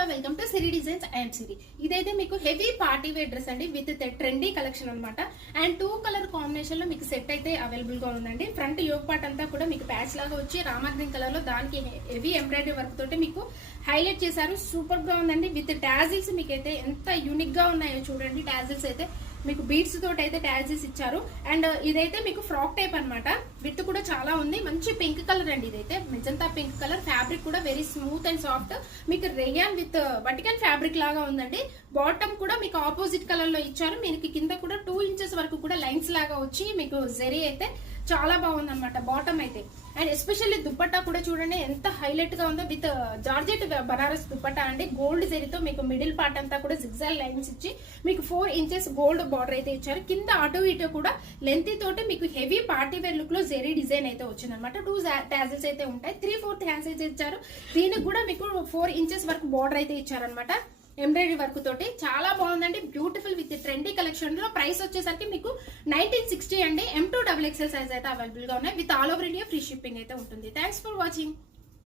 Hello welcome to Siri designs and Siri. ఇదైతే మీకు heavy party wear dress అండి విత్ ట్రెండీ కలెక్షన్ అనమాట. అండ్ 2 కలర్ కాంబినేషన్ లో మీకు సెట్ అయితే అవైలబుల్ గా ఉందండి. ఫ్రంట్ యోగ్ పార్ట్ అంతా కూడా మీకు ప్యాచ్ లాగా వచ్చి రామా గ్రీన్ కలర్ లో దానికి హెవీ ఎంబ్రాయిడరీ వర్క్ తోటి మీకు హైలైట్ చేశారు. సూపర్ గా ఉందండి. విత్ టాజిల్స్ మీకైతే ఎంత యూనిక్ గా ఉన్నాయో చూడండి. టాజిల్స్ అయితే మీకు బీడ్స్ తోటి అయితే టాజిల్స్ ఇచ్చారు. అండ్ ఇదైతే మీకు ఫ్రాక్ టైప్ అనమాట. విత్ కూడా చాలా ఉంది. మంచి పింక్ కలర్ అండి. ఇదైతే మెజంతా పింక్ కలర్. ఫ్యాబ్రిక్ కూడా వెరీ స్మూత్ అండ్ సాఫ్ట్. మీకు రేయాన్ విత్ వటికన్ ఫ్యాబ్రిక్ లాగా ఉందండి. బాటమ్ కూడా మీకు ఆపోజిట్ కలర్ లో ఇచ్చారు. మీకు కింద కూడా 2 ఇంచెస్ వరకు కూడా లైన్స్ లాగా వచ్చి మీకు జరీ అయితే చాలా బాగుంది అనమాట బాటమ్ అయితే. అండ్ ఎస్పెషల్లీ దుప్పట్టా కూడా చూడండి ఎంత హైలైట్ గా ఉందో. విత్ జార్జెట్ బనారస్ దుప్పట్టా అండి. గోల్డ్ జరీతో మీకు మిడిల్ పార్ట్ అంతా కూడా సిగ్జాల్ లైన్స్ ఇచ్చి మీకు 4 ఇంచెస్ గోల్డ్ బార్డర్ అయితే ఇచ్చారు. కింద అటు ఇటు కూడా లెంత్ తోటి మీకు హెవీ పార్టీ వేర్ లుక్ లో జరీ డిజైన్ అయితే వచ్చింది అనమాట. 2 టాజిల్స్ అయితే ఉంటాయి. 3/4 హ్యాండ్స్ అయితే ఇచ్చారు. దీనికి కూడా మీకు 4 ఇంచెస్ వరకు బార్డర్ అయితే ఇచ్చారనమాట. ఎంబ్రాయిడరీ వర్క్ తోటి చాలా బాగుందండి. బ్యూటిఫుల్ విత్ ట్రెండీ కలెక్షన్ లో ప్రైస్ వచ్చేసరికి మీకు 1960 అండి. M2 XXL సైజ్ అయితే అవైలబుల్ గా ఉన్నాయి. With all over India free shipping అయితే ఉంటుంది. Thanks for watching.